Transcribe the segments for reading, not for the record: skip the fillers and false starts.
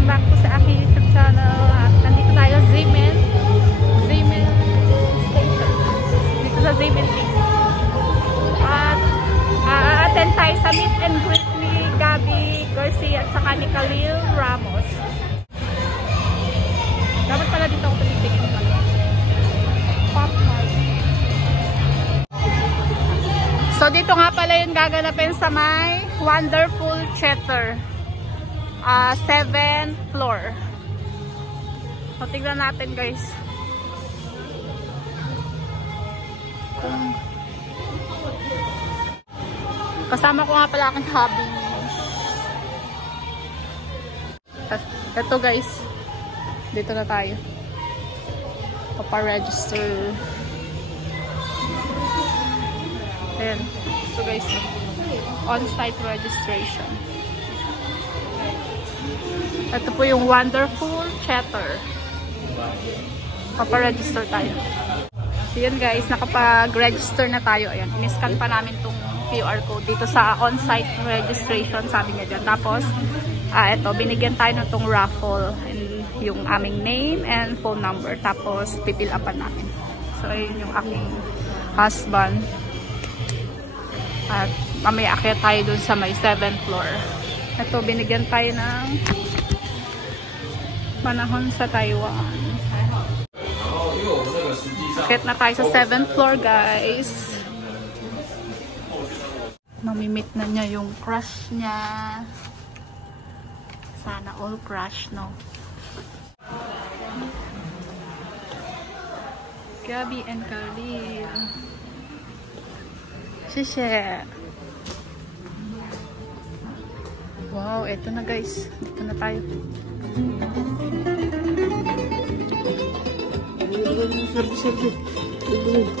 Welcome back po sa aking YouTube channel. At nandito tayo sa Zeeman Station. Dito sa Zeeman Link. At attend tayo sa meet and greet ni Gabby Garcia at saka ni Khalil Ramos. Dapat pala dito ako palitigin pala. Pop Mart. So dito nga pala yung gaganapin sa may Wonderful Theater. 7th floor. So tignan natin guys. Kasama ko nga pala aking hobby. Ito guys. Dito na tayo. Papa-register. Ayan. So guys, on-site registration. Ito po yung Wonderful Theater. Papa-register tayo. So yun guys, nakapag-register na tayo. Ayan, in-scan pa namin tong QR code dito sa on-site registration, sabi niya dyan. Tapos, ito, binigyan tayo ng tong raffle. And yung aming name and phone number. Tapos, pipil upan namin. So, yun yung aking husband. At mamaya akyat tayo dun sa may 7th floor. Ito, binigyan tayo ng panahon sa Taiwan. Akyat na tayo sa 7th floor, guys. Mamimit na niya yung crush niya. Sana all crush, no? Gabby and Khalil. Shishie. Wow, eto na guys. Dito na tayo.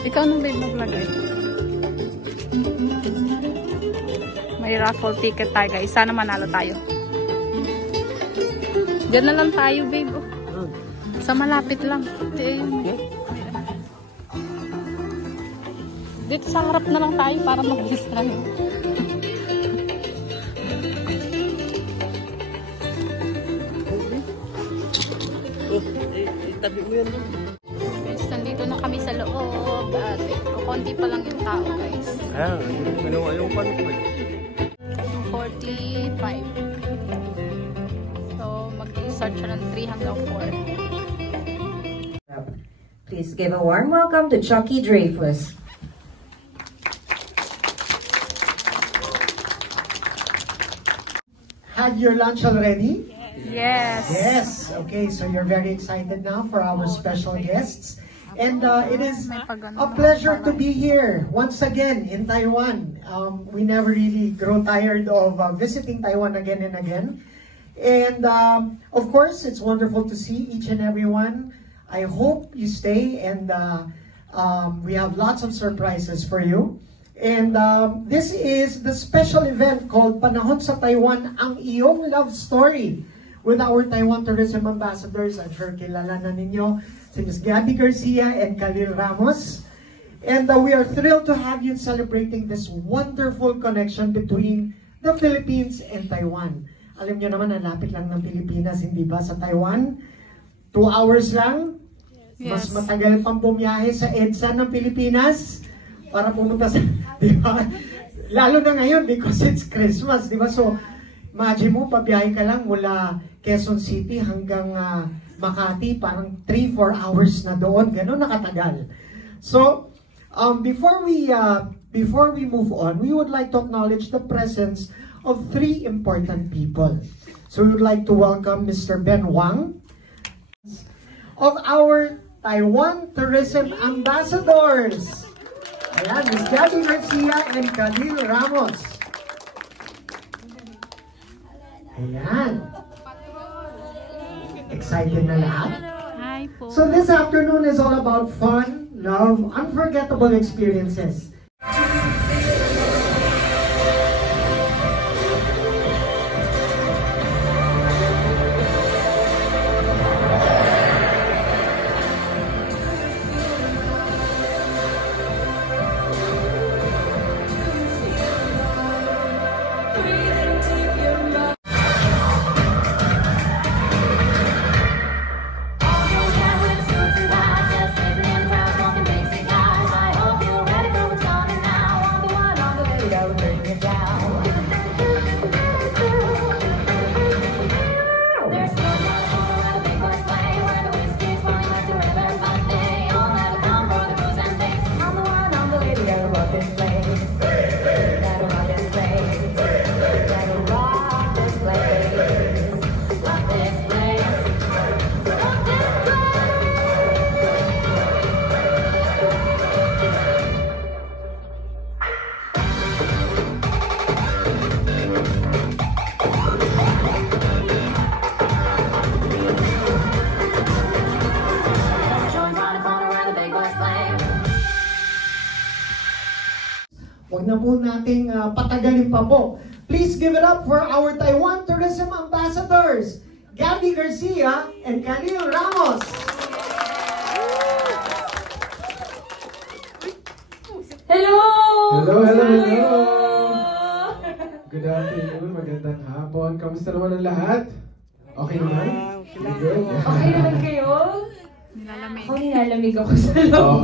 Ikaw nang babe maglagay. May raffle ticket tayo guys. Sana manalo tayo. Diyan na lang tayo babe. Sa malapit lang. Dito sa harap na lang tayo para mag-distract. Tabi mo yan. Guys, nandito na kami sa loob. At kukunti pa lang yung tao guys. Ginawa yung pan ko eh. 45. So, mag-start siya ng 3 hanggang 4. Please give a warm welcome to Chucky Dreyfus. Had your lunch already? Yes. Yes. Okay, so you're very excited now for our special guests. And it is a pleasure to be here once again in Taiwan. We never really grow tired of visiting Taiwan again and again. And of course, it's wonderful to see each and every one. I hope you stay, and we have lots of surprises for you. And this is the special event called Panahon sa Taiwan, Ang Iyong Love Story, with our Taiwan Tourism Ambassadors. I'm sure kilala na ninyo si Ms. Gabby Garcia and Khalil Ramos. And we are thrilled to have you celebrating this wonderful connection between the Philippines and Taiwan. Alam nyo naman, ang lapit lang ng Pilipinas, hindi ba, sa Taiwan? 2 hours lang. Mas matagal pang bumiyahe sa EDSA ng Pilipinas para pumunta sa, di ba? Lalo na ngayon because it's Christmas, di ba? So, imagine mo, pabiyahe ka lang mula Quezon City hanggang Makati, parang 3-4 hours na doon. Ganun nakatagal. So, before we move on, we would like to acknowledge the presence of 3 important people. So, we would like to welcome Mr. Ben Wang of our Taiwan Tourism Ambassadors. Ayan, Ms. Gabby Garcia and Khalil Ramos. Ayan. Excited na lahat? Hi po. So this afternoon is all about fun, love, unforgettable experiences. nating patagalin pa po. Please give it up for our Taiwan Tourism Ambassadors, Gabby Garcia and Khalil Ramos. Hello! Hello, hello, hello! Good afternoon, magandang hapon. Kamusta naman ang lahat? Okay naman? Good? Okay naman kayo? Nilalamig. Ako nilalamig ako sa loob.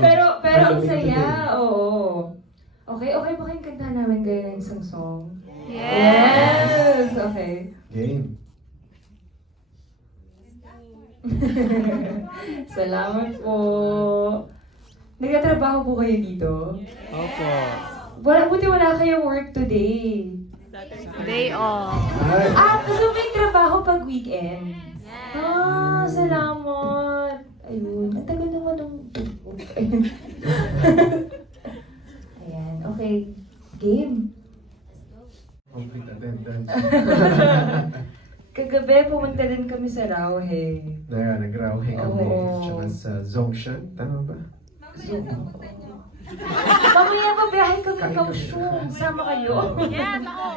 pero ang Malamig saya, oo. Okay ba kayong kantahan namin kayo ng isang song? Yes! Okay. Game. Salamat po. Nagtatrabaho po kayo dito? Opo. Buti wala kayong work today. Day off. Hi. So may trabaho pag weekend? Salamat. Ayun, ang tagal naman ng tugtog. Ayan, okay. Game. Complete attendance. Kagabi, pumunta din kami sa Rauhe. Nagrauhe kami. Oo. Tsaka sa Zongshan. Tama ba? Mamaya babiyahe kami Kaohsiung. Sama kayo? Yes, ako.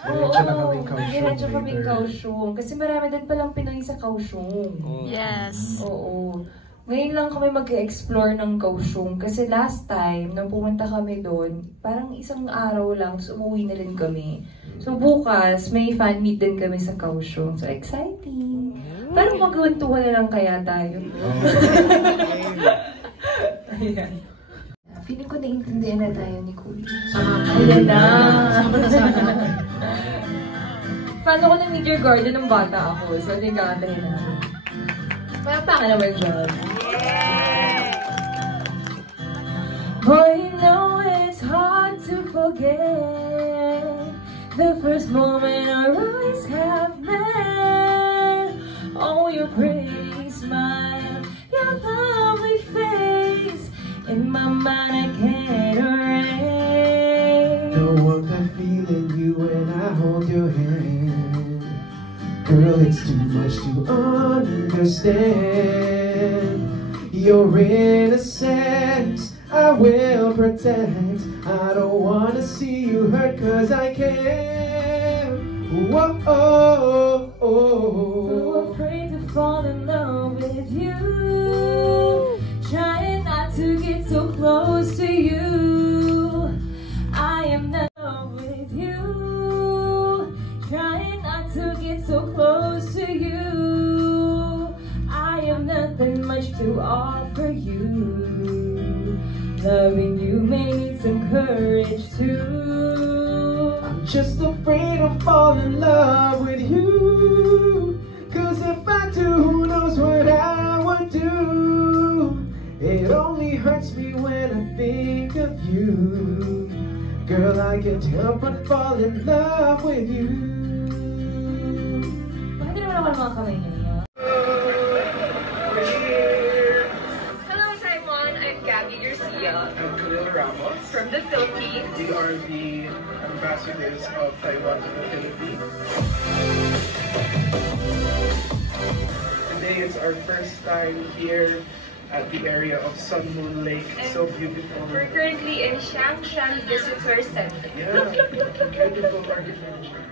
Diretso na kami Kaohsiung Diretso kami later. Kaohsiung. Kasi marami din palang Pinoy sa Kaohsiung. Yes. Oo. Ngayon lang kami mag-explore ng Kaohsiung. Kasi last time, nung pumunta kami doon, parang isang araw lang, so umuwi na rin kami. So bukas, may fan meet din kami sa Kaohsiung. So exciting! Parang magkwentuhan na lang kaya tayo. Ayan. Feeling ko naiintindihan na tayo ni Kuya. Ayan na! Fan ako ng Meet Your Garden ng bata ako. So hindi kakantahin na. Parang panga naman dyan. Oh, you know it's hard to forget the first moment our eyes have met. Oh, your pretty smile, your lovely face, in my mind I can't erase. Don't want that feeling you when I hold your hand. Girl, it's too much to understand. Your innocence I will protect. I don't wanna see you hurt cause I can't. Whoa, oh, oh. So afraid to fall in love with you, trying not to get so close to you. I am in love with you, trying not to get so close to you. I have nothing much to offer you. Loving you may need some courage too. I'm just afraid to fall in love with you. Cause if I do, who knows what I would do. It only hurts me when I think of you. Girl, I can't help but fall in love with you. Bakit naman ako ng mga kamay niyo? Hello Simon, I'm Gabby Garcia I'm Khalil Ramos. from the Philippines. We are the ambassadors of Taiwan to the Philippines. Today is our first time here at the area of Sun Moon Lake. So beautiful. We're currently in Shangshan Visitor Center. Yeah, beautiful architecture.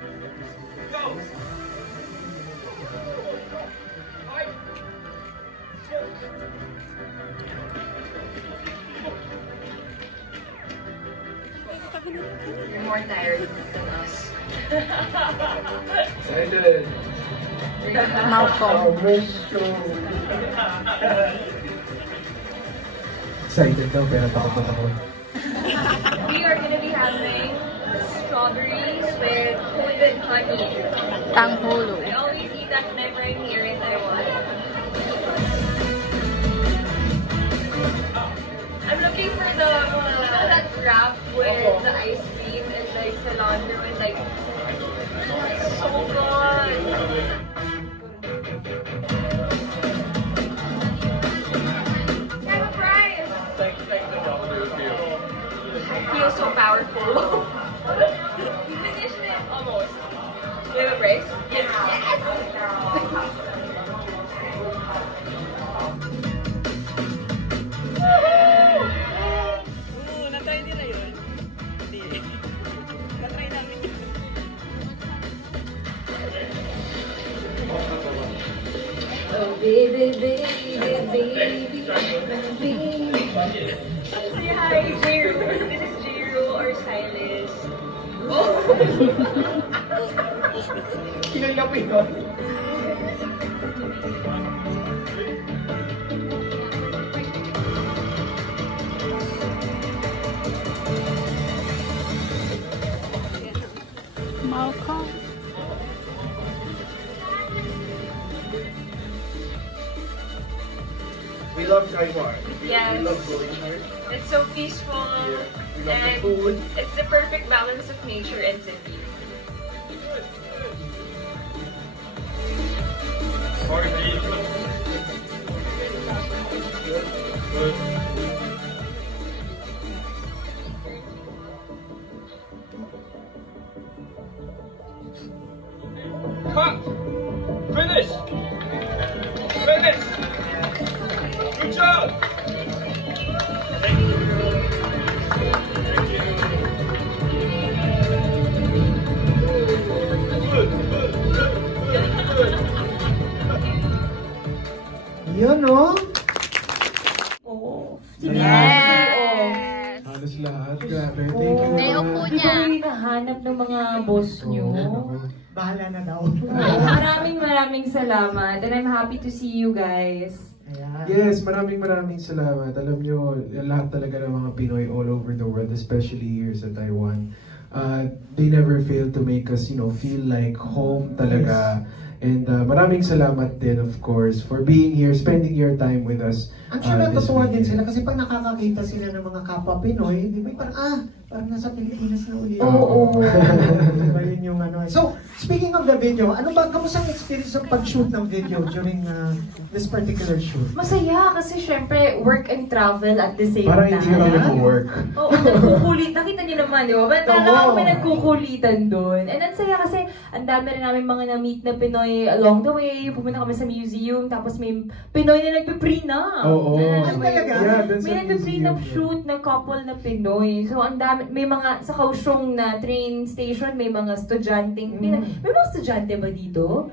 You're more tired than us. Excited. Malcolm. Excited daw pero takot na takot. We are going to be having strawberries with food and honey. Tanghulo. I always eat that whenever I'm here in Taiwan. I'm looking for the, that wrap with the ice cream and like cilantro with like, so good. Have a prize! I feel so powerful. You finished it? Almost. You have a prize? Yes! Baby, baby, baby, baby. Say hi, Jiro. This is Jiro, our stylist. Kilala mo yun. Malcolm. We love Taiwan. Yes. We love going here. It's so peaceful. Yeah. We love And the food. it's the perfect balance of nature and city. Cut! Finish! Finish! Good job! Yun, no? Yes! Halos lahat. Grabe. Thank you. Day off po Hindi niya. ko hinahanap ng mga boss nyo. Bahala na daw. Maraming salamat. And I'm happy to see you guys. Ayan. Yes, maraming salamat. Alam nyo, lahat talaga ng mga Pinoy all over the world, especially here sa Taiwan, they never fail to make us, feel like home talaga. And maraming salamat din, of course, for being here, spending your time with us. I'm sure this natutuwa din weekend. sila kasi pag nakakakita sila ng mga kapwa Pinoy, di ba parang nasa Pilipinas na ulit. Oo. Diba yun yung ano. So, speaking of the video, kamusta ang experience ng pag-shoot ng video during this particular shoot? Masaya kasi syempre work and travel at the same Parang time. hindi kami nag-work. Oo, nagkukulit. Nakita niyo naman, di ba? Ba't talaga Oo. kami nagkukulitan doon? And ang saya kasi ang dami rin namin mga na-meet na Pinoy along the way. Pumunta kami sa museum, tapos may Pinoy na nagpe-prenup. Oo. Ay, talaga? Yeah, that's May a nagpe-prenup museum. shoot na couple na Pinoy. So ang dami, may mga sa Kaohsiung na train station, may mga estudyanteng Pinoy. May mga estudyante ba dito?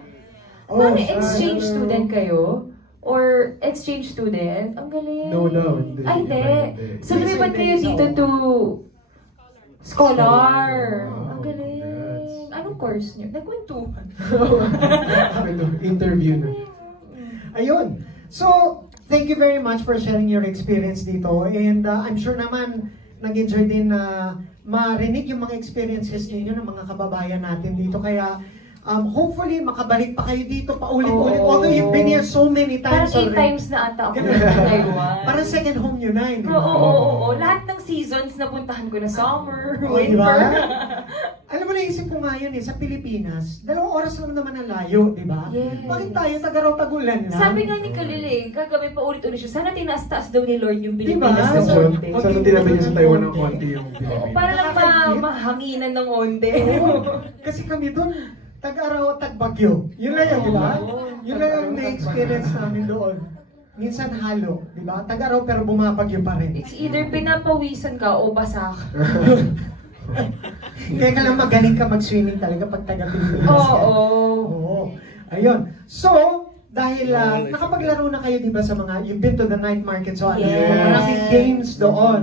Oh, Paano exchange student kayo? Or exchange student? Ang galing. No, hindi. Ay, hindi. Hindi. So, lumipat kayo dito to scholar. Ang galing. Anong course niyo? Nagkwentuhan. Interview na. Ayun. So, thank you very much for sharing your experience dito. And I'm sure naman, nag-enjoy din na marinig yung mga experiences ninyo ng mga kababayan natin dito. Kaya, hopefully, makabalik pa kayo dito paulit-ulit. Oo. Although you've been here so many Parang times 8 times na ata ako Ganun. sa Taiwan. Parang second home nyo na, hindi Oo. Lahat ng seasons napuntahan ko na summer, Oh, di ba? winter. Alam mo, naisip ko nga yun sa Pilipinas, 2 oras lang naman ang layo, di ba? Yes. Bakit tayo taga-raw-tagulan lang? Sabi nga ni Kalili, kagabi pa ulit-ulit siya, sana tinaas-taas daw ni Lord yung Diba? Pilipinas ng So, onte. Sana tinabi niya sa Taiwan ng konti yung Pilipinas. Para lang mahanginan ng onte. Oo. Kasi kami doon, tag-araw, tag-bagyo. Yun lang yun, di ba? Yun lang ang na-experience namin doon. Minsan halo, di ba? Tag-araw pero bumabagyo pa rin. It's either pinapawisan ka o basa ka. Kaya ka lang magaling ka mag-swimming talaga pag taga-Pilipinas. Oo. Ayun. So, dahil nakapaglaro na kayo, di ba, sa mga, you've been to the night market, so Yes. maraming games doon.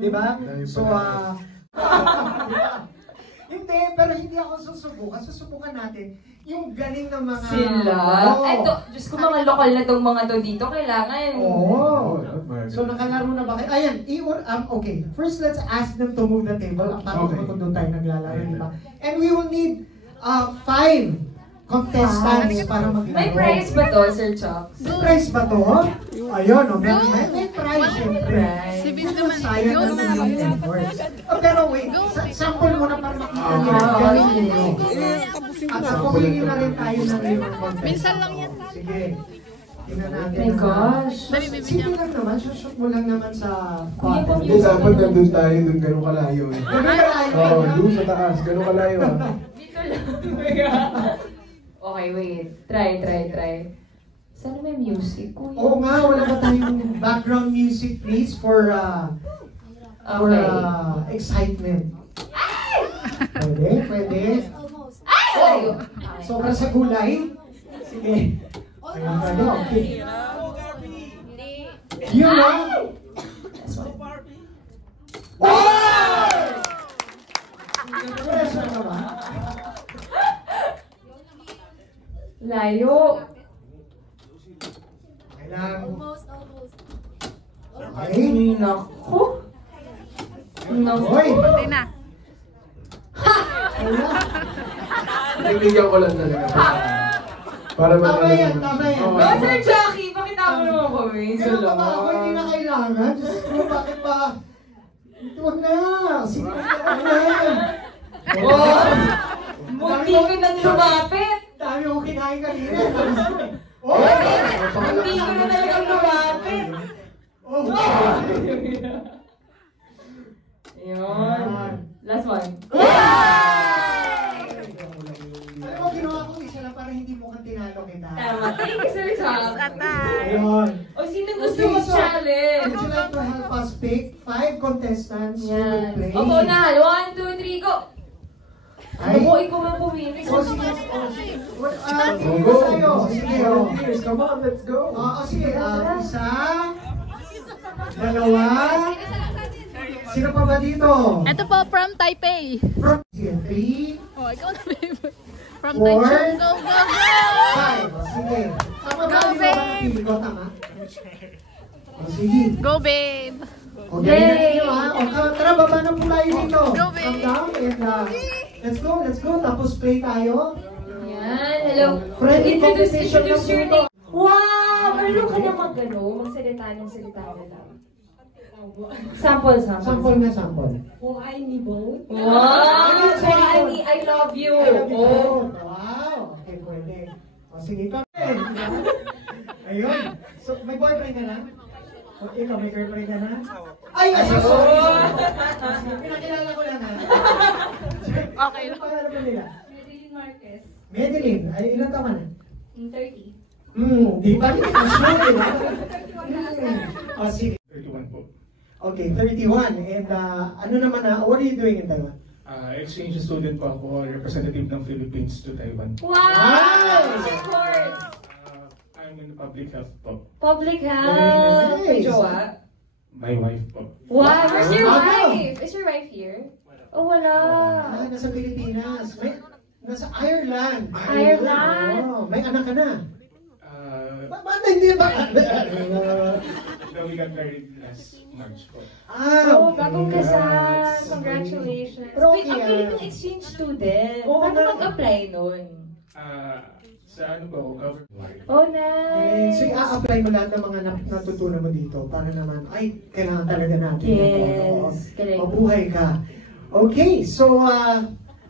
Di ba? So, hindi, pero hindi ako susubukan. Susubukan natin yung galing ng mga... Sila? Oo. Eto, Diyos ko, mga lokal na tong mga to dito, kailangan. Oo. So, nakalaro na ba kayo? Ayan, okay. First, let's ask them to move the table. Tapos Okay. kung doon tayo naglalaro, di ba? And we will need 5 contestants para maglaro. May prize ba to, Sir Chops? May prize ba to? Ayun, may prize, syempre. Sayang na yung efforts. Pero wait, sample muna para makita niyo ang galing ninyo. At sapuhin niyo na rin tayo ng limang contest. Minsan lang yan. Sige. Tingnan natin. My gosh. Sige lang naman, shoot mo lang naman sa Kuya, bottom. Hindi, dapat nandun tayo, dun gano'ng kalayo eh. Ganun kalayo. Oo, doon sa taas, gano'ng kalayo ah. Dito lang. Okay, wait. Try. Sana may music, kuya. Oo nga, wala ba tayong background music please for excitement? Pwede? Ay! Sobra sa gulay? Sige. Ayun tayo, okay. Yun na? Oh! Pressure ka ba? Layo. Kailangan. Almost. Okay. Naku. Hoy! Hindi na. Nagigyan ko lang talaga. Para Tama yan, tama yan. No, Sir Jackie, pakita mo naman kami. Kaya ka ba ako hindi na kailangan? Diyos ko, bakit ba? Huwag na! Sige na! Oh! Munti ka na lumapit. Dami ko kinain kanina. Oh! Munti ka na talagang lumapit. Oh! Ayun. Last one. Alam mo, ginawa ko isa lang para hindi mo kang tinalo kita. Tama. Thank you, Sir Jackie. Ayun. O, sino gusto mo challenge? Would you like to help us pick 5 contestants who will Yan. play? Opo na. 1, 2, 3, go! Ay. Ako, ikaw nga pumili. Oh, sige. Tingin Go, ko sa'yo. Sige, oh. Come on, let's go. Sige. Isa. Dalawa. Sino pa ba dito? Ito po, from Taipei. From 3. Oh, ikaw na, babe. From 4. Taipei. Go, go, go! 5. Sige. Tama ba? Go, Di ba babe. napili ko? Tama? Sige. Go, babe. Okay, nyo ha. Tara, baba na po tayo dito. Go, babe. Come down and let's go. Tapos play tayo. Yan. Hello. Friendly competition Introduce your lang po. name. Wow! Marunong ka naman magsalita ng salita na lang. Sample. Sample na sample. Wow! So, I love you. Oh. Wow. Okay, pwede. O, sige ka. Ayun. So, may boyfriend ka na? O, ikaw, may girlfriend ka na? Ay, sorry. Pinakilala ko lang ha. Okay. Ano pangalan ba nila? Madeline Marquez. Madeline. Ay, ilan taon ka na? 30. Di ba? Sure, di ba? O, sige. 31 po. Okay, 31. And ano naman what are you doing in Taiwan? Exchange student po ako, representative ng Philippines to Taiwan. Wow! Nice! Of course. I'm in public health po. Public Very health. nice. May jowa? My wife po. Wow! Where's your Wow. wife? Is your wife here? Oh, wala. Nasa Pilipinas. Nasa Ireland. Ireland. Oh, may anak ka na. Uh, Hindi ba? no, we got married last March po. Oh, bagong kasal. Congrats. Congratulations. Pero Wait, ang okay, galing ng exchange student. Oo Paano nga. mag-apply nun? Sa ano po, government. Oh, So, nice. a-apply mo lahat ng mga natutunan mo dito para naman, ay, kailangan talaga natin. Yes. Galing. Mabuhay ka. Okay, so,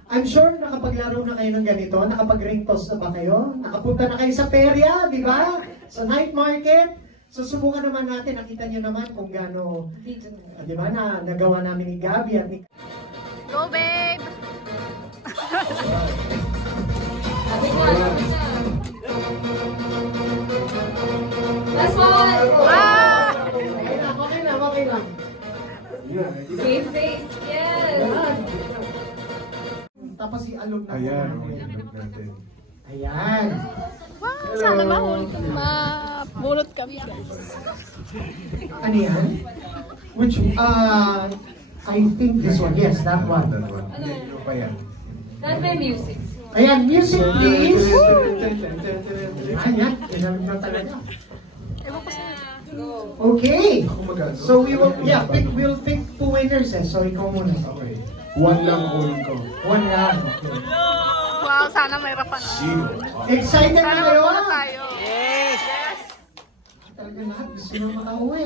I'm sure nakapaglaro na kayo ng ganito. Nakapag-ring toss na ba kayo? Nakapunta na kayo sa perya, di ba? Sa night market. So, subukan naman natin. Nakita niyo naman kung gaano, Dito na. di ba, na nagawa namin ni Gabi at ni... Go, babe! Last one! Ah! Okay lang. Same face. Yes! Ayan. Tapos i-alog na Ayan, po okay, natin. look natin. Ayan. Wow, sana mabulot kami, guys. Ano yan? Which, I think this one. Yes, that one. That one. Yung pa yan. That's my music. Ayan, music please. Ayan, inalog na talaga. Okay. Ako mag-ano? So we will, we'll pick 2 winners So ikaw muna. Okay. One lang kunin ko. One lang. Okay. Wow, sana may rapan. Zero. Excited na Sana kayo? mabulot tayo. Yes! Talaga lahat gusto nyo makauwi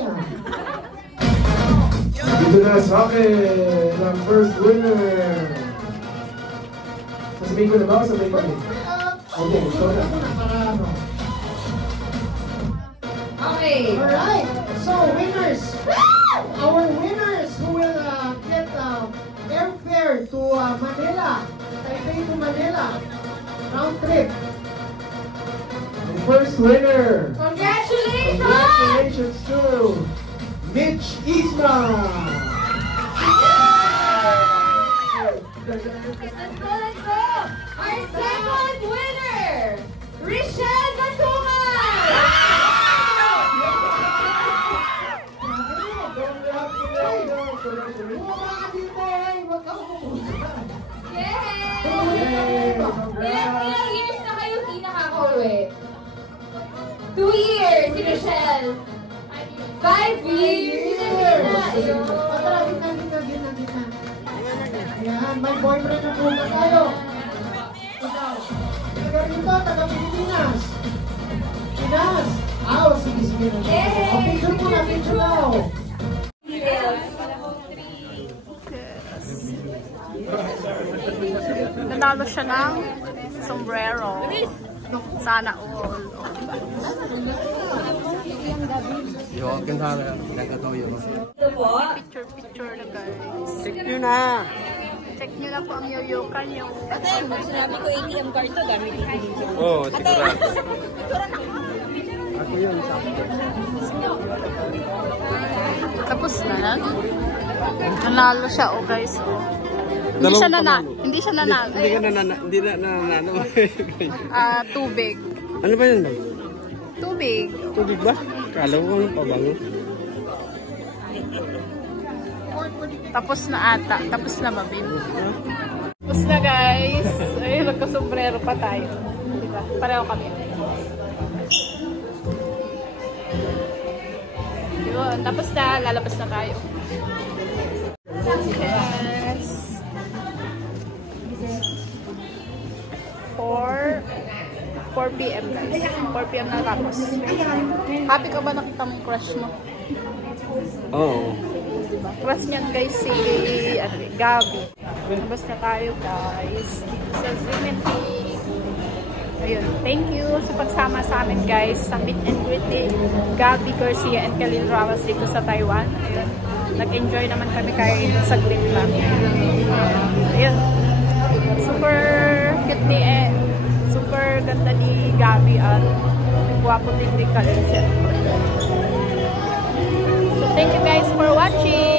Dito na sa akin ang first winner. Sasabihin ko na ba? Sasabihin ko na. Okay, ito na. Para ano. Okay. Alright, so winners. Our winners who will get airfare to Manila. Taipei to Manila. Round trip. The first winner. Congratulations! Congratulations to Mitch Isma. Let's go! Our second winner, Richelle Gatungan! Oh, wait. 2 years, si Michelle. 5 years. Gina, ayan, may boyfriend na po tayo. Ikaw. Taga rito, taga Pilipinas. Pinas. Sige. O, picture po na, picture now. Nanalo siya ng sombrero. Sana all. Iwakin sa nagkatuyo. Picture na guys. Check nyo na! Check nyo na po ang yoyokan yung... Sinabi ko ATM card to, gamit din siya. Oo, sigurado. Ako yun. Tapos na. Nanalo siya oh guys. Oh. Hindi siya nanalo. Hindi ka nananalo. Tubig. Ano ba yun? Tubig. Tubig ba? Kala ko kung pabango. Tapos na ata. Tapos na ba, Bin? Tapos na guys. Ayun, nagkasombrero pa tayo. Diba? Pareho kami. Yun. Tapos na. Lalabas na tayo. Yes. 4 PM guys. 4 PM na tapos. Happy ka ba nakita mo yung crush mo? Oo. Diba? Crush niyan guys si Gabi. Labas na tayo guys. Dito sa Ziminti. Ayun. Thank you sa pagsama sa amin guys. Sa meet and greet ni Gabi Garcia and Khalil Rawas dito sa Taiwan. Ayun. Nag-enjoy naman kami kahit saglit lang. Ayun. Super cute ni super ganda ni Gabi at guwapo din ni Khalil. So thank you guys for watching.